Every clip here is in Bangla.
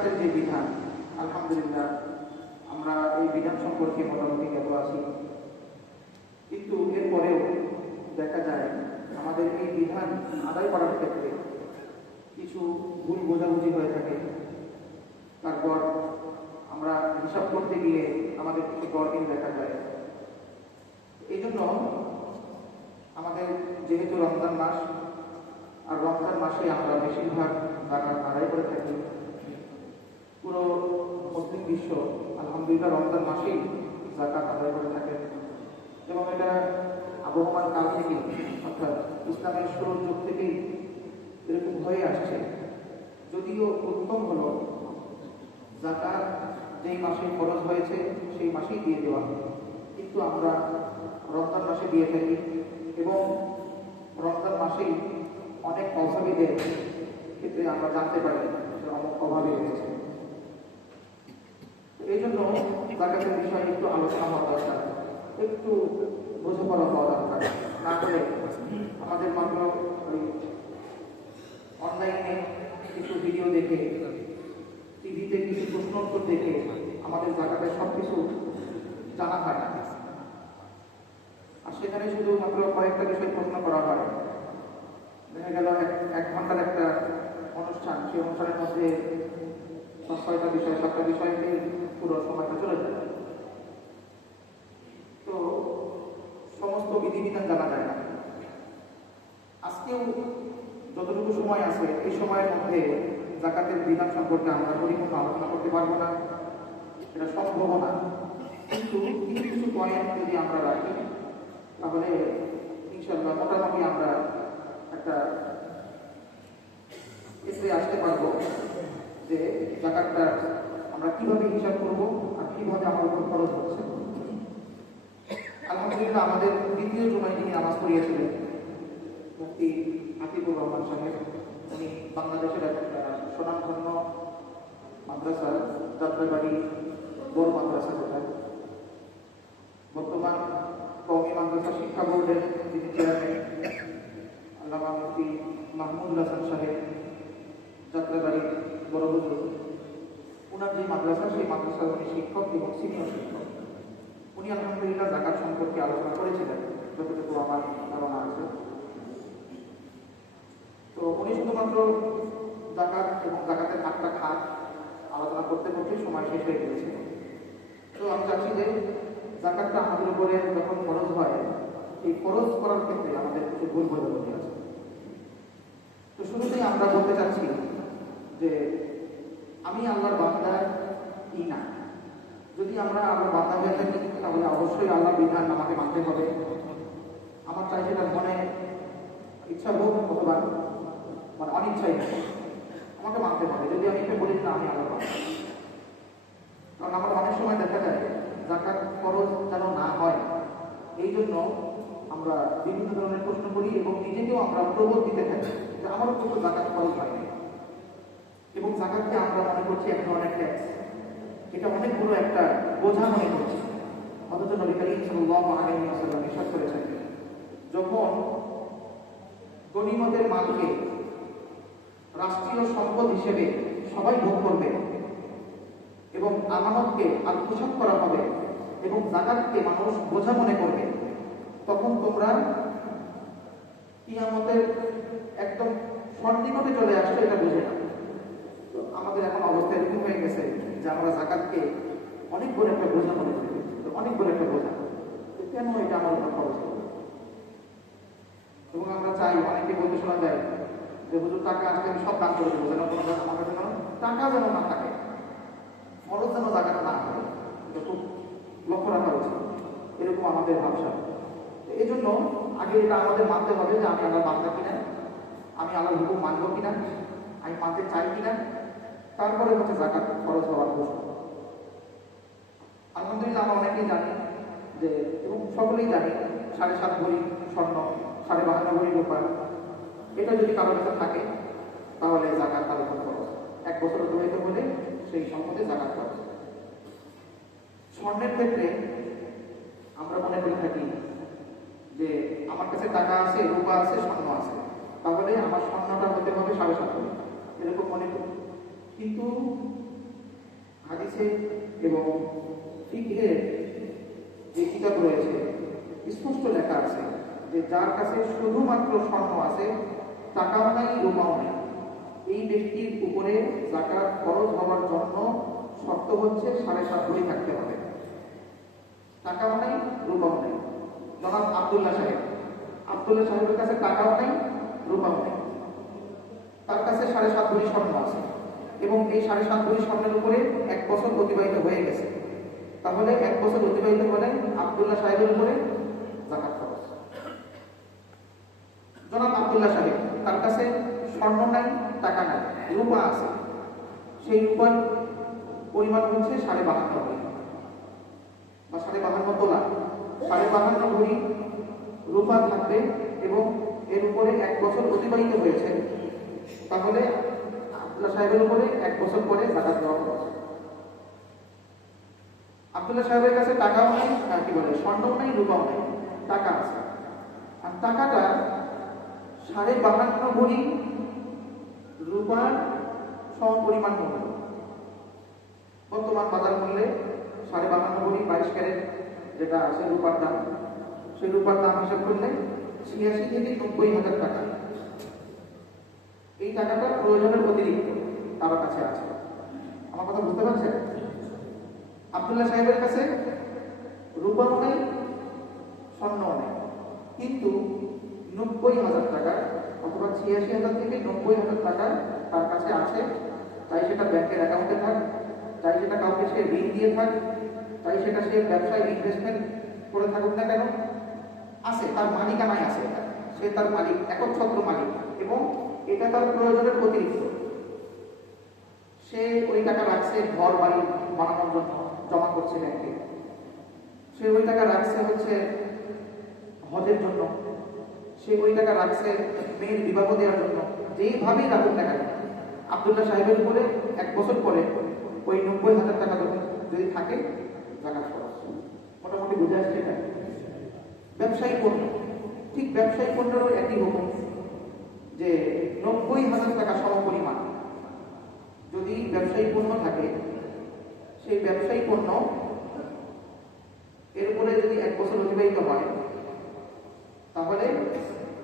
জাকাতের যে বিধান, আলহামদুলিল্লাহ, আমরা এই বিধান সম্পর্কে মোটামুটি জ্ঞাত আছি। কিন্তু এরপরেও দেখা যায়, আমাদের এই বিধান আদায় করার ক্ষেত্রে কিছু ভুল বোঝাবুঝি হয়ে থাকে। তারপর আমরা হিসাব করতে গিয়ে আমাদের কিছু গরমিল দেখা যায়। এই জন্য আমাদের যেহেতু রমজান মাস, আর রমজান মাসে আমরা বেশিরভাগ জাকাত আদায় করে থাকি পুরো মুসলিম বিশ্ব, আলহামদুলিল্লাহ, রমজান মাসেই জাকাত আদায় করে থাকে। এবং এটা আবহমান কাল থেকে, অর্থাৎ ইসলামের শুরুর যুগ থেকেই এরকম হয়ে আসছে। যদিও উত্তম হলো জাকাত যেই মাসে খরচ হয়েছে, সেই মাসেই দিয়ে দেওয়া কিন্তু আমরা রমজান মাসে দিয়ে থাকি এবং রমজান মাসেই অনেক অভাবীদের ক্ষেত্রে আমরা জানতে পারি অভাবী রয়েছে এই জন্য জাকাতের বিষয়ে একটু আলোচনা হওয়া দরকার, একটু বোঝাপড়া হওয়া দরকার। না করে আমাদের মাত্র অনলাইনে কিছু ভিডিও দেখে টিভিতে কিছু প্রশ্ন উত্তর দেখে আমাদের জায়গাটায় সব কিছু জানা হয়। না আর সেখানে শুধু মাত্র কয়েকটা বিষয় প্রশ্ন করা হয়। দেখা গেল এক ঘণ্টার একটা অনুষ্ঠান, সেই অনুষ্ঠানের মধ্যে ছয়টা বিষয়, সাতটা বিষয় নিয়ে পুরো সময়টা চলে যায়। তো সমস্ত বিধিবিধান জানা যায় না। আজকেও যতটুকু সময় আছে, এই সময়ের মধ্যে জাকাতের বিধান সম্পর্কে আমরা পরিপূর্ণ আলোচনা করতে পারব না। এটা সম্ভব না। কিন্তু কিছু কিছু পয়েন্ট যদি আমরা রাখি, তাহলে ইনশাল্লাহ মোটামুটি আমরা একটা এসে আসতে পারব জাকাতটা আমরা কীভাবে হিসাব করব আর কীভাবে আমার উপর খরচ হচ্ছে? আলহামদুলিল্লাহ আমাদের দ্বিতীয় জুমায় যিনি নামাজ পড়িয়েছিলেন মুফতি আতিকুর রহমান সাহেব উনি বাংলাদেশের এক আহ, স্বনামধন্য মাদ্রাসা যাত্রাবাড়ি বড় মাদ্রাসা যেটা বর্তমান কওমি মাদ্রাসা শিক্ষা বোর্ডের যিনি চেয়ারম্যান আল্লামা মুফতি মাহমুদ হাসান সাহেব যাত্রাবাড়ি বড় ওনার যে মাদ্রাসা, সেই মাদ্রাসার উনি শিক্ষক এবং সিনিয়র শিক্ষক। উনি আলহামদুলিল্লাহ জাকাত সম্পর্কে আলোচনা করেছিলেন, যতটুকু আমার ধারণা আছে। তো উনি শুধুমাত্র জাকাত এবং জাকাতের আটটা খাত আলোচনা করতে করতে সময় শেষ হয়ে গিয়েছে। তো আমি চাচ্ছি যে জাকাতটা আমাদের উপরে যখন খরচ হয়, এই খরচ করার ক্ষেত্রে আমাদের কিছু ভুল বোঝাবুঝি আছে। তো শুরুতেই আমরা বলতে চাচ্ছি যে আমি আল্লাহর বান্দা কি না যদি আমরা আমার বান্দা হয়ে থাকি তাহলে অবশ্যই আল্লাহর বিধান আমাকে মানতে হবে। আমার চাই সেটা মনে ইচ্ছা হোক অথবা মানে অনিচ্ছাই আমাকে মানতে হবে। যদি আমি একটু বলি না, আমি আল্লাহর বান্দা। কারণ আমার অনেক সময় দেখা যায় জাকাত খরচ যেন না হয় এই জন্য আমরা বিভিন্ন ধরনের প্রশ্ন করি এবং নিজেকেও আমরা প্রবোধ দিতে থাকি যে আমারও কিন্তু জাকাত খরচ হয় এবং জাকাতকে আমরা মনে করছি এক ধরনের ট্যাক্স এটা অনেক বড় একটা বোঝা মনে করছি। অথচ নবী করিম ওয়াসাল্লাম ইরশাদ করেছেন। যখন গনিমতের মালকে রাষ্ট্রীয় সম্পদ হিসেবে সবাই ভোগ করবে এবং আমানতকে আত্মসাৎ করা হবে এবং জাকাতকে মানুষ বোঝা মনে করবে, তখন তোমরা কিয়ামতের একদম সন্নিকটে চলে আসছো এটা বুঝে না আমাদের এখন অবস্থা এরকম হয়ে গেছে যে আমরা জাকাতকে অনেক বড় একটা বোঝা মনে করি। অনেক বড় একটা বোঝা। কেন এটা আমার খরচ এবং আমরা চাই, অনেকে বলতে শোনা যায় যে, হুজুর, টাকা আজকে আমি সব দান করে দেবো। যেন কোনো আমার কাছে টাকা যেন না থাকে। খরচ যেন জায়গাটা না হয় এটা খুব লক্ষ্য রাখা উচিত। এরকম আমাদের ভাবসা। এই জন্য আগে এটা আমাদের মানতে হবে যে, আমি আল্লাহ বান্দা কিনা? আমি আল্লাহর হুকুম মানব কিনা? আমি মানতে চাই কিনা? তারপরে হচ্ছে জাকাত খরচ হওয়ার প্রশ্ন। আলহামদুলিল্লাহ আমরা অনেকেই জানি যে, এবং সকলেই জানি, সাড়ে সাত ভরি স্বর্ণ, সাড়ে বাহান্ন ভরি রূপা এটা যদি কারোর কাছে থাকে, তাহলে জাকাত তার উপর খরচ। এক বছর অতিবাহিত হলে সেই সম্পদে জাকাত খরচ। স্বর্ণের ক্ষেত্রে আমরা মনে করে থাকি যে, আমার কাছে টাকা আছে, রূপা আছে, স্বর্ণ আছে, তাহলে আমার স্বর্ণটা হতে হবে সাড়ে সাত ভরি। এরকম মনে করি কিন্তু হাদিসে এবং ফিকহের যে কিতাব রয়েছে, স্পষ্ট লেখা আছে যে যার কাছে শুধুমাত্র স্বর্ণ আছে, টাকাও নাই, রূপাও নেই। এই ব্যক্তির উপরে জাকাত খরচ হওয়ার জন্য শর্ত হচ্ছে সাড়ে সাত ভরি থাকতে হবে। টাকাও নেই, রূপাও নেই। জনাব আবদুল্লাহ সাহেব, আবদুল্লাহ সাহেবের কাছে টাকাও নেই, রূপাও নেই। তার কাছে সাড়ে সাত ভরি স্বর্ণ আছে। এবং এই সাড়ে সাত ভরি স্বর্ণের উপরে এক বছর অতিবাহিত হয়ে গেছে। তাহলে এক বছর অতিবাহিত হলে আবদুল্লাহ সাহেবের উপরে জাকাত খরচ। জনাব আবদুল্লাহ সাহেব, তার কাছে স্বর্ণ নাই, টাকা নাই, রূপা আছে। সেই রূপার পরিমাণ হচ্ছে সাড়ে বাহান্ন ভরি বা সাড়ে বাহান্ন তোলা সাড়ে বাহান্ন ভরি রূপা থাকবে এবং এর উপরে এক বছর অতিবাহিত হয়েছে। তাহলে আবদুল্লাহ সাহেবের উপরে এক বছর পরে জাকাত দেওয়া খরচ আবদুল্লাহ সাহেবের কাছে টাকাও নাই কি বলে, স্বর্ণও নাই, রূপাও নাই, টাকা আছে। আর টাকাটা সাড়ে বাহান্ন ভরি রূপার সম পরিমাণ মূল্য। বর্তমান বাজার মূল্যে সাড়ে বাহান্ন ভরি বাইশ ক্যারেট যেটা আছে রূপার দাম, সেই রূপার দাম হিসাব করলে ছিয়াশি থেকে নব্বই হাজার টাকা। এই টাকাটা প্রয়োজনের অতিরিক্ত কারও। কাছে আছে। আমার কথা বুঝতে পারছেন? আবদুল্লাহ সাহেবের কাছে রূপাও নেই, স্বর্ণও নেই। কিন্তু নব্বই হাজার টাকা অথবা ছিয়াশি হাজার থেকে নব্বই হাজার টাকা তার কাছে আছে। তাই সেটা ব্যাংকের অ্যাকাউন্টে থাক চাই সেটা কাউকে সে ঋণ দিয়ে থাক চাই সেটা সে ব্যবসায় ইনভেস্টমেন্ট করে থাকুক না কেন, আছে, তার মালিকানায় আছে সে তার মালিক, একচ্ছত্র মালিক। এবং এটা তার প্রয়োজনের অতিরিক্ত। সে ওই টাকা রাখছে, ঘর, বাড়ি বানানোর জন্য, জমা করছে ব্যাংকে। সে ওই টাকা রাখছে হচ্ছে হজের জন্য। সে ওই টাকা রাখছে মেয়ের বিবাহ দেওয়ার জন্য। যেইভাবেই রাখুক টাকা আবদুল্লাহ সাহেবের উপরে এক বছর পরে ওই নব্বই হাজার টাকা যদি থাকে, জাকাত খরচ। মোটামুটি বুঝে আসছে ব্যবসায়ী পণ্য। ঠিক ব্যবসায়ী পণ্যেরও একই হুকুম যে নব্বই হাজার টাকা সম পরিমাণ যদি ব্যবসায়ী পণ্য থাকে, সেই ব্যবসায়ী পণ্য এর উপরে যদি এক বছর অতিবাহিত হয়, তাহলে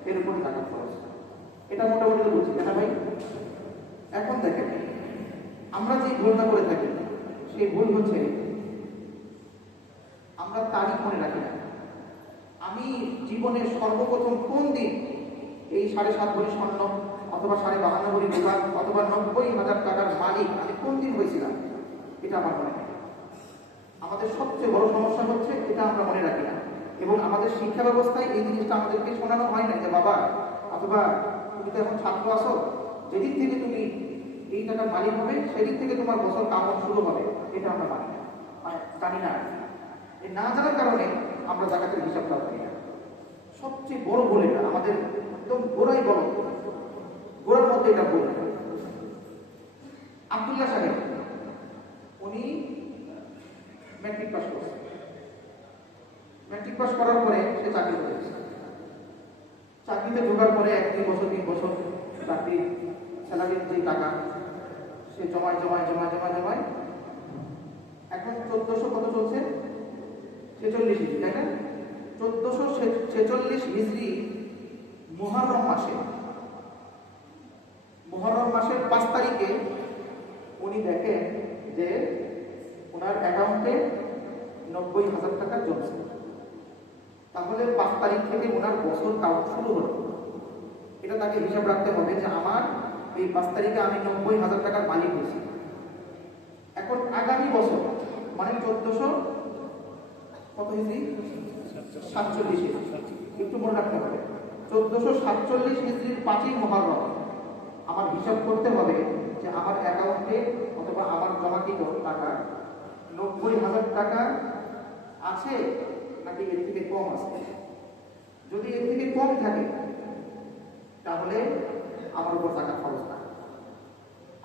এর উপরে টাকা খরচ এটা মোটামুটি বুঝছি না ভাই? এখন দেখেন, আমরা যে ভুলটা করে থাকি, সেই ভুল হচ্ছে আমরা তারিখ মনে রাখি না। আমি জীবনের সর্বপ্রথম কোন দিন এই সাড়ে সাত ভরি স্বর্ণ অথবা সাড়ে বাহান্ন ভরি বিভাগ অথবা নব্বই হাজার টাকার মালিক আমি কোন দিন হয়েছিলাম? এটা আমার মনে নেই। আমাদের সবচেয়ে বড় সমস্যা হচ্ছে এটা আমরা মনে রাখি না। এবং আমাদের শিক্ষা ব্যবস্থায় এই জিনিসটা আমাদেরকে শোনানো হয় না যে, বাবা, অথবা তুমি তো এখন ছাত্র আসো যেদিন থেকে তুমি এই টাকার মালিক হবে, সেদিন থেকে তোমার বছর কামন শুরু হবে। এটা আমরা মানি না। জানি না। না জানার কারণে আমরা জাকাতের হিসাবটা করি না। সবচেয়ে বড় এটা। আমাদের একদম গোড়াই বড় গোড়ার মধ্যে এটা ভুল। আবদুল্লাহ সাহেব, উনি ম্যাট্রিক পাস করছে। ম্যাট্রিক পাস করার পরে সে চাকরি করেছে চাকরিতে ঢোকার পরে এক, দুই বছর, তিন বছর চাকরি, স্যালারির যে টাকা, সে জমায় জমায় জমায় জমায় জমায়। এখন চোদ্দশো কত চলছে? ছেচল্লিশ, তাই না? চোদ্দশো ছেচল্লিশ হিজড়ি মুহররম মাসে। মুহররম মাসের পাঁচ তারিখে উনি দেখেন যে ওনার অ্যাকাউন্টে নব্বই হাজার টাকা জমছে। তাহলে পাঁচ তারিখ থেকে ওনার বছর কাউন্ট শুরু হলো। এটা তাকে হিসাব রাখতে হবে যে আমার এই পাঁচ তারিখে আমি নব্বই হাজার টাকার মালিক হয়েছি। এখন আগামী বছর মানে চোদ্দশো কত হিজড়ি সাতচল্লিশ একটু মনে রাখতে হবে। চোদ্দশো সাতচল্লিশ হিজড়ির পাঁচই মহারম। আমার হিসাব করতে হবে যে আমার অ্যাকাউন্টে অথবা আমার জমাকৃত টাকা নব্বই হাজার টাকা আছে নাকি এর থেকে কম আছে? যদি এর থেকে কম থাকে, তাহলে আমার উপর টাকা খরচ না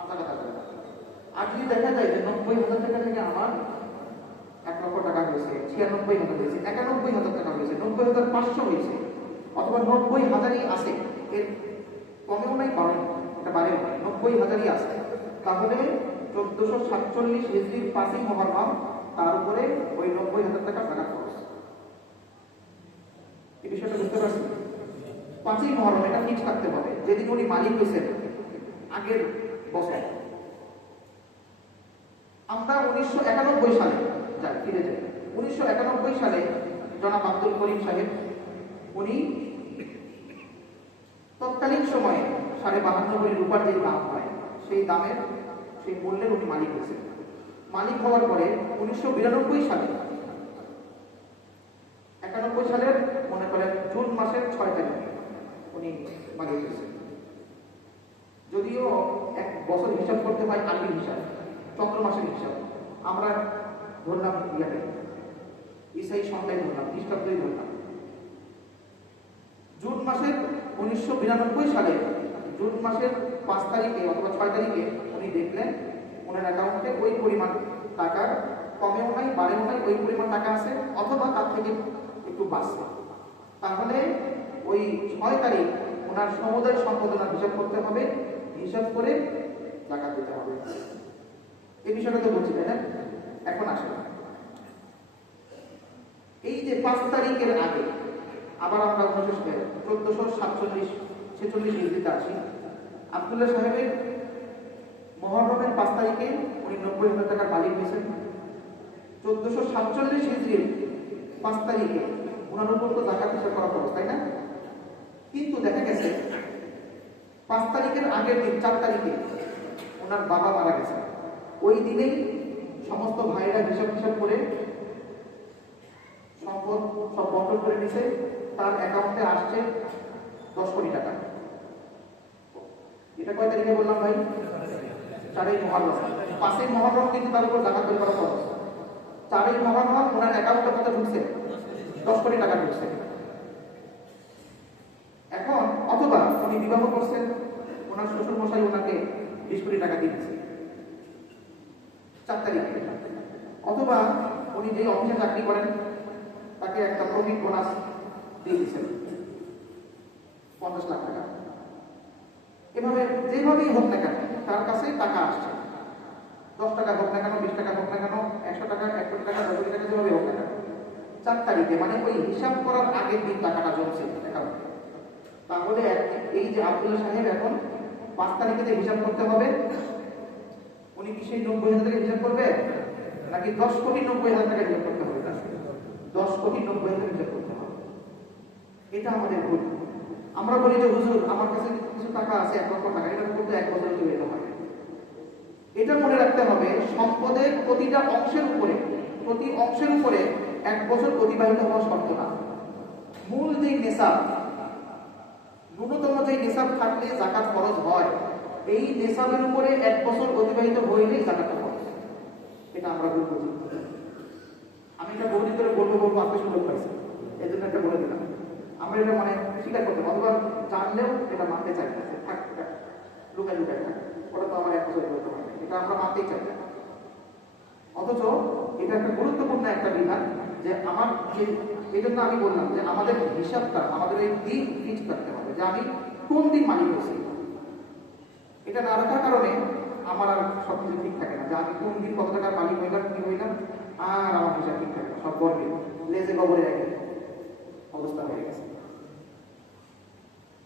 না। আর যদি দেখা যায় যে নব্বই হাজার টাকা থেকে আমার এক লক্ষ টাকা হয়েছে ছিয়ানব্বই হাজার হয়েছে, একানব্বই হাজার টাকা হয়েছে, নব্বই হাজার পাঁচশো হয়েছে, অথবা নব্বই হাজারই আছে। এর কমেও নাই, বাড়েও এটা বাড়েও নাই, নব্বই হাজারই আছে। তাহলে চোদ্দশো সাতচল্লিশ হিজড়ির পাঁচই মহরম তার উপরে ওই নব্বই হাজার টাকা টাকা খরচ। এই বিষয়টা বুঝতে পারছি পাঁচই মহরম এটা ফিক্স থাকতে হবে, যেদিন উনি মালিক হয়েছেন, আগের বছর। আমরা উনিশশো একানব্বই সালে যাই, ফিরে যাই। উনিশশো একানব্বই সালে জনাব আব্দুল করিম সাহেব, উনি তৎকালীন সময়ে সাড়ে বাহান্ন কোটি রূপার যে দাম হয়, সেই দামের, সেই মূল্যের উনি মালিক হয়েছেন। মালিক হওয়ার পরে উনিশশো বিরানব্বই সালে, একানব্বই সালের মনে করেন জুন মাসের ছয় তারিখ উনি মালিক হয়েছেন। যদিও এক বছর হিসাব করতে হয় আরবি হিসাব, চন্দ্র মাসের হিসাব। আমরা ধরলাম ইয়াকে ইসাই সন্ধ্যায় ধরলাম খ্রিস্টাব্দই ধরলাম। জুন মাসের উনিশশো বিরানব্বই সালে, জুন মাসের পাঁচ তারিখে অথবা ছয় তারিখে উনি দেখলেন ওনার অ্যাকাউন্টে ওই পরিমাণ টাকার কমেও নাই, বাড়েও নাই, ওই পরিমাণ টাকা আছে, অথবা তার থেকে একটু বাড়ছে। তাহলে ওই ছয় তারিখ ওনার সমুদয় সম্পদ ওনার হিসাব করতে হবে, হিসাব করে টাকা দিতে হবে। এই বিষয়টা তো বলছি, তাই না? এখন আসে এই যে পাঁচ তারিখের আগে, আবার আমরা উনশো চোদ্দশো সাতচল্লিশ, ছেচল্লিশ হিজড়িতে আসি। আবদুল্লাহ সাহেবের মহরমের পাঁচ তারিখে উনি নব্বই হাজার টাকার মালিক হয়েছেন। চোদ্দশো সাতচল্লিশ হিজড়ির পাঁচ তারিখে ওনার উপর তো জাকাত হিসাব করা খরচ তাই না? কিন্তু দেখা গেছে, পাঁচ তারিখের আগের দিন, চার তারিখে ওনার বাবা মারা গেছে ওই দিনেই সমস্ত ভাইরা হিসাব হিসাব করে সম্পদ সব বন্টন করে নিছে, তার অ্যাকাউন্টে আসছে দশ কোটি টাকা। এটা কয় তারিখে বললাম ভাই? চারই মহরম। পাঁচই মহরম কিন্তু তার উপর টাকা তৈরি করা খরচ। চারই মহরম ওনার অ্যাকাউন্টে কত ঢুকছে। দশ কোটি টাকা ঢুকছে। এখন অথবা উনি বিবাহ করছেন, ওনার শ্বশুর মশাই ওনাকে বিশ কোটি টাকা দিয়েছে। চার তারিখে। অথবা উনি যে অফিসে চাকরি করেন তাকে একটা প্রফিট বোনাস দিয়ে দিচ্ছেন পঞ্চাশ লাখ টাকা। এভাবে যেভাবেই হোক না কেন, তার কাছে টাকা আসছে। দশ টাকা হোক না কেন, বিশ টাকা হোক না কেন, একশো টাকা এক কোটি টাকা দশ কোটি টাকা, যেভাবে হোক না কেন, চার তারিখে মানে ওই হিসাব করার আগের দিন টাকাটা জমছে তাহলে এই যে আব্দুল্লাহ সাহেব এখন পাঁচ তারিখে যে হিসাব করতে হবে, উনি কি সেই নব্বই হাজার টাকা হিসাব করবে? নাকি দশ কোটি নব্বই হাজার টাকা হিসাব করতে হবে? কোটি নব্বই করতে হবে। এটা আমাদের ভুল। আমরা বলি যে, হুজুর, আমার কাছে কিছু টাকা আছে, এক লক্ষ টাকা। এটা করতে এক বছর চলে যেতে পারে এটা মনে রাখতে হবে, সম্পদের প্রতিটা অংশের উপরে, প্রতি অংশের উপরে এক বছর অতিবাহিত হওয়া শর্ত না। মূল যে নেশাব, ন্যূনতম যে নেশাব থাকলে জাকাত খরচ হয়, এই নেশাবের উপরে এক বছর অতিবাহিত হইলেই জাকাতটা খরচ এটা আমরা ভুল আমি এটা বহুদিন ধরে বলব বলব, আপনি সুযোগ পাইছি এই জন্য একটা বলে দিলাম। আমরা এটা মানে স্বীকার করতে অথবা জানলেও এটা মানতে চাই না। থাক লুকায় লুকায় থাক। ওটা তো আমার এক বছর বলতে হবে এটা আমরা মানতেই চাই না। অথচ এটা একটা গুরুত্বপূর্ণ একটা বিধান যে আমার যে এই জন্য আমি বললাম যে আমাদের হিসাবটা, আমাদের এই দিন ফিক্স রাখতে হবে যে আমি কোন দিন মালিক হয়েছি এটা না রাখার কারণে আমার আর সব কিছু ঠিক থাকে না। যে আমি কোন দিন কত টাকার মালিক হইলাম, কি হইলাম আর আমার হিসাব ঠিক থাকে সব গর্বে লেজে গবরে এক অবস্থা হয়ে গেছে।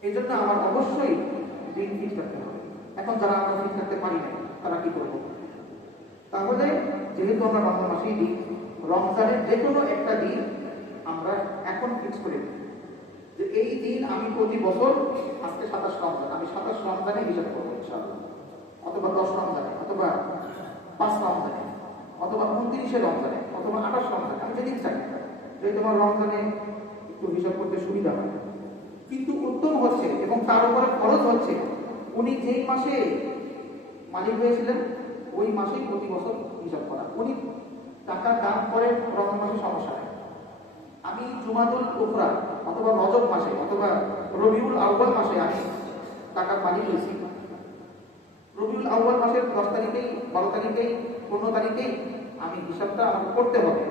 এই জন্য আমার অবশ্যই দিন ফিক্স রাখতে হবে। এখন যারা আমরা ফিক্স রাখতে পারি না তারা কি করব? তাহলে যেহেতু আমরা রমজান মাসেই দিই, রমজানের যে কোনো একটা দিন আমরা এখন ফিক্স করে দিই যে এই দিন আমি প্রতি বছর আজকে সাতাশ রমজান, আমি সাতাশ রমজানে হিসাব করব ইনশাআল্লাহ। অথবা দশ রমজানে, অথবা পাঁচ রমজানে। অথবা উনত্রিশে রমজানে, অথবা আঠাশ রমজানে, আমি যেদিন চাই। যদি তোমার রমজানে একটু হিসাব করতে সুবিধা হয়। কিন্তু উত্তম হচ্ছে এবং তার উপরে খরচ হচ্ছে, উনি যেই মাসে মালিক হয়েছিলেন, ওই মাসেই প্রতি বছর হিসাব করা। উনি টাকার দাম করে রমজান মাসে সমস্যা আমি জুমাদুল উফরা অথবা রজব মাসে, অথবা রবিউল আউ্বাল মাসে আমি টাকা মালিক হয়েছি। রবিউল আউ্বাল মাসের দশ তারিখেই, বারো তারিখেই, পনেরো তারিখেই আমি হিসাবটা করতে হবে।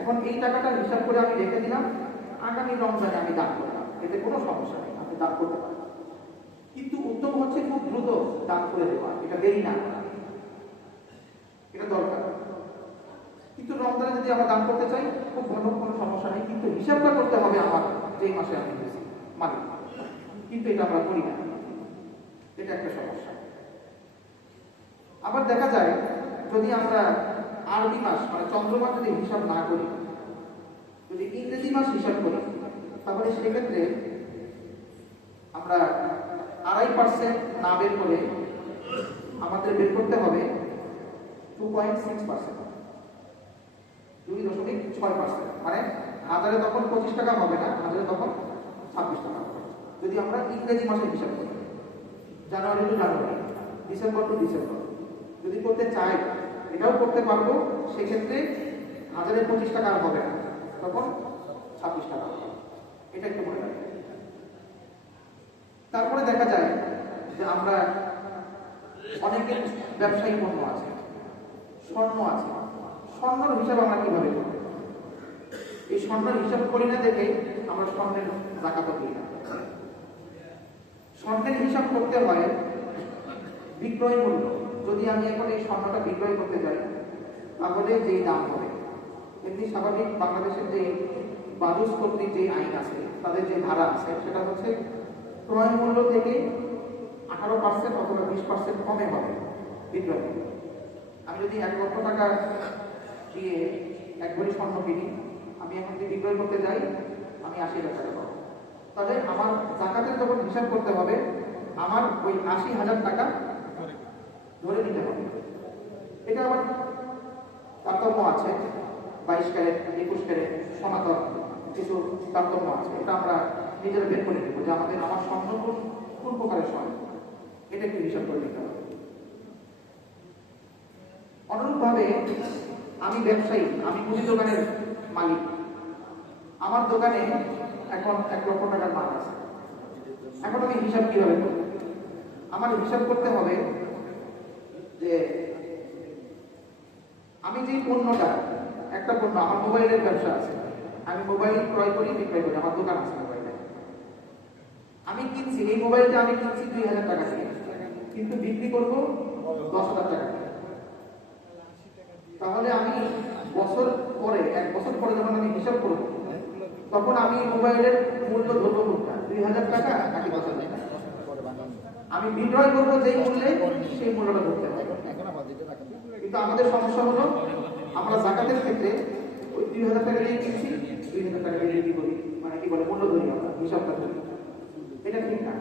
এখন এই টাকাটা হিসাব করে আমি রেখে দিলাম, আগামী রমজানে আমি দান করলাম। এতে কোনো সমস্যা নেই, আপনি দান করতে পারেন। কিন্তু উত্তম হচ্ছে খুব দ্রুত দান করে দেওয়া, এটা দেরি না এটা দরকার। কিন্তু রমজানে যদি আমরা দান করতে চাই, খুব কোনো কোনো সমস্যা নেই। কিন্তু হিসাবটা করতে হবে আমার, যেই মাসে আমি দিয়েছি মানে। কিন্তু এটা আমরা করি না। এটা একটা সমস্যা। আবার দেখা যায় যদি আমরা আরবি মাস মানে চন্দ্রমাস যদি হিসাব না করি, যদি ইংরেজি মাস হিসাব করি, তাহলে সেক্ষেত্রে আমরা আড়াই পার্সেন্ট না বের করে আমাদের বের করতে হবে টু পয়েন্ট সিক্স পার্সেন্ট দুই দশমিক ছয় পার্সেন্ট মানে হাজারে তখন পঁচিশ টাকা হবে না, হাজারে তখন ছাব্বিশ টাকা হবে। যদি আমরা ইংরেজি মাসে হিসাব করি, January to January, December to December যদি করতে চাই, এটাও করতে পারব, সেক্ষেত্রে হাজারে পঁচিশ টাকা হবে না। তখন ছাব্বিশ টাকা হবে। এটা একটু মনে তারপরে দেখা যায় যে আমরা অনেকের ব্যবসায়ী পণ্য আছে, স্বর্ণ আছে। স্বর্ণর হিসাব আমরা কীভাবে করব এই স্বর্ণের হিসাব করি না দেখে আমরা স্বর্ণের জাকাত দিই না। স্বর্ণের হিসাব করতে হয় বিক্রয় মূল্য। যদি আমি এখন এই স্বর্ণটা বিক্রয় করতে যাই, তাহলে যেই দাম হবে? এমনি স্বাভাবিক বাংলাদেশের যে বাজুস কর্তৃক যে আইন আছে, তাদের যে ধারা আছে, সেটা হচ্ছে ক্রয় মূল্য থেকে আঠারো পার্সেন্ট অথবা বিশ পার্সেন্ট কমে হবে বিক্রয়। আমি যদি এক লক্ষ টাকা দিয়ে এক ভরি স্বর্ণ কিনি, আমি এখন যদি বিক্রয় করতে যাই, আমি আশি হাজার টাকা পাবো। তাহলে আমার জাকাতের যখন হিসাব করতে হবে, আমার ওই আশি হাজার টাকা ধরে নিতে হবে। এটা আবার তারতম্য আছে, বাইশ ক্যারেট, একুশ ক্যারেট সনাতন কিছু তারতম্য আছে। এটা আমরা নিজেরা বের করে নেব যে আমাদের আমার স্বর্ণ কোন কোন প্রকারের স্বর্ণ? এটা একটু হিসাব করে নিতে হবে। অনুরূপভাবে আমি ব্যবসায়ী, আমি মুদি দোকানের মালিক। আমার দোকানে এখন এক লক্ষ টাকার মাল আছে। এখন আমি হিসাব কীভাবে করব? আমার হিসাব করতে হবে যে আমি যে পণ্যটা, একটা পণ্য, আমার মোবাইলের ব্যবসা আছে। আমি মোবাইল ক্রয় করি, বিক্রয় করি, আমার দোকান আছে মোবাইলে। আমি কিনছি, এই মোবাইলটা আমি কিনছি দুই হাজার টাকা দিয়ে। কিন্তু বিক্রি করব দশ হাজার টাকা তাহলে আমি বছর পরে, এক বছর পরে যখন আমি হিসাব করব, তখন আমি মোবাইলের মূল্য ধরবো কোনটা? দুই হাজার টাকা নাকি দশ আমি বিক্রয় করব যেই মূল্যে, সেই মূল্যটা ধরতে কিন্তু আমাদের সমস্যা হলো আমরা জাকাতের ক্ষেত্রে ওই দুই হাজার টাকা দিয়ে কিনছি, দুই হাজার টাকা দিয়ে বিক্রি করি। মানে কি বলে, মূল্য ধরি আমরা হিসাবটা ধরি এটা ঠিক না।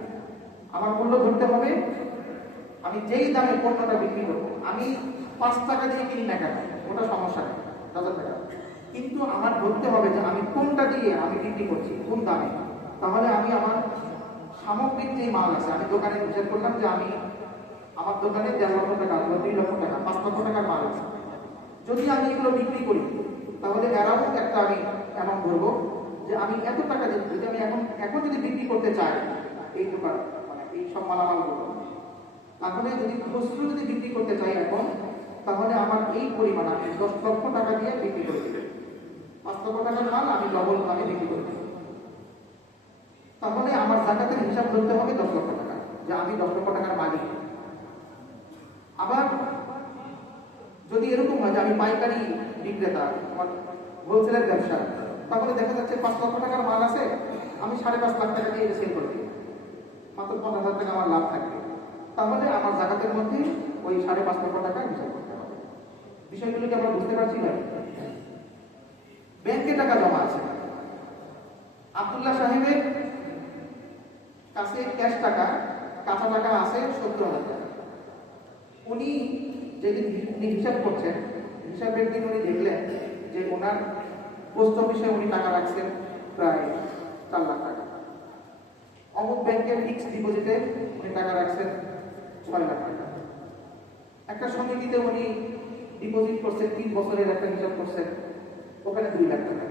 আমার মূল্য ধরতে হবে, আমি যেই দামে পণ্যটা বিক্রি করব, আমি পাঁচ টাকা দিয়ে কিনি না কেন, ওটা সমস্যা নেই হাজার টাকা। কিন্তু আমার ধরতে হবে যে আমি কোনটা দিয়ে আমি বিক্রি করছি, কোন দামে। তাহলে আমি আমার সামগ্রিক যে মাল আছে, আমি দোকানে হিসাব করলাম যে আমি আমার দোকানে দেড় লক্ষ টাকা অথবা দুই লক্ষ টাকা, পাঁচ লক্ষ টাকার মাল আছে। যদি আমি এগুলো বিক্রি করি, তাহলে অ্যারাউন্ড একটা আমি অ্যামাউন্ট ধরবো যে আমি এত টাকা দিয়ে যদি আমি এখন এখন যদি বিক্রি করতে চাই, এই দোকান মানে এই সব মালামালগুলো। তাহলে যদি খুচরো যদি বিক্রি করতে চাই এখন, তাহলে আমার এই পরিমাণ আমি দশ লক্ষ টাকা দিয়ে বিক্রি করে দেব। পাঁচ লক্ষ টাকার মাল আমি ডবল দামে বিক্রি করে দেব। তাহলে আমার জাকাতের হিসাব ধরতে হবে দশ লক্ষ টাকা, যে আমি দশ লক্ষ টাকার মালিক। আবার যদি এরকম হয় যে আমি পাইকারি বিক্রেতা, আমার হোলসেলের ব্যবসা, তাহলে দেখা যাচ্ছে পাঁচ লক্ষ টাকার মাল আছে, আমি সাড়ে পাঁচ লাখ টাকা দিয়ে সেল করে দিই। মাত্র পঞ্চাশ হাজার টাকা আমার লাভ থাকবে। তাহলে আমার জাকাতের মধ্যে ওই সাড়ে পাঁচ লক্ষ টাকা হিসাব করতে হবে। বিষয়গুলোকে আমরা বুঝতে পারছি না? ব্যাংকে টাকা জমা আছে। আব্দুল্লাহ সাহেবের কাছে ক্যাশ টাকা, কাঁচা টাকা আছে সত্তর হাজার টাকা। উনি যেদিন উনি হিসাব করছেন হিসাবের দিন উনি দেখলেন যে ওনার পোস্ট অফিসে উনি টাকা রাখছেন প্রায় চার লাখ টাকা। অমুক ব্যাংকের ফিক্সড ডিপোজিটে উনি টাকা রাখছেন ছয় লাখ টাকা। একটা সমিতিতে উনি ডিপোজিট করছেন, তিন বছরের একটা হিসাব করছেন, ওখানে দুই লাখ টাকা।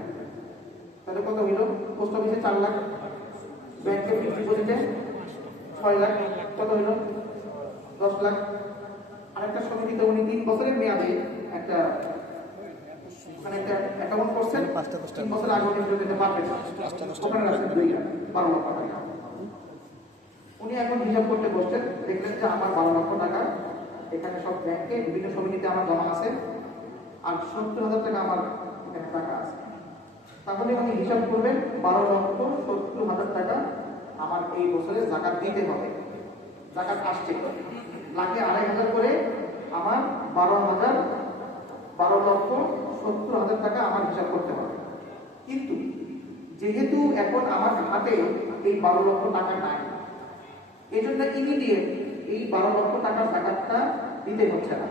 তাহলে কত হইল? পোস্ট অফিসে চার লাখ ব্যাংকে ফিক্সড ডিপোজিটে ছয় লাখ, কত হইল? দশ লাখ। আরেকটা সমিতিতে উনি তিন বছরের মেয়াদে একটা মানে একটা অ্যাকাউন্ট করছেন। তিন বছর আগে উনি ফেরত দিতে পারবেন ওখানে রাখছেন দুই লাখ বারো লক্ষ টাকা। উনি এখন হিসাব করতে বসছেন দেখলেন যে আমার বারো লক্ষ টাকা এখানে সব ব্যাংকে বিভিন্ন সমিতিতে আমার জমা আছে আর সত্তর হাজার টাকা আমার এখানে টাকা আছে। তাহলে উনি হিসাব করবেন বারো লক্ষ সত্তর হাজার টাকা আমার এই বছরে জাকাত দিতে হবে। জাকাত আসছে। লাখে আড়াই হাজার করে আমার বারো হাজার, বারো লক্ষ সত্তর হাজার টাকা আমার হিসাব করতে হবে। কিন্তু যেহেতু এখন আমার হাতে এই বারো লক্ষ টাকা নাই এই জন্য ইমিডিয়েট এই বারো লক্ষ টাকার টাকাটা দিতে হচ্ছে না।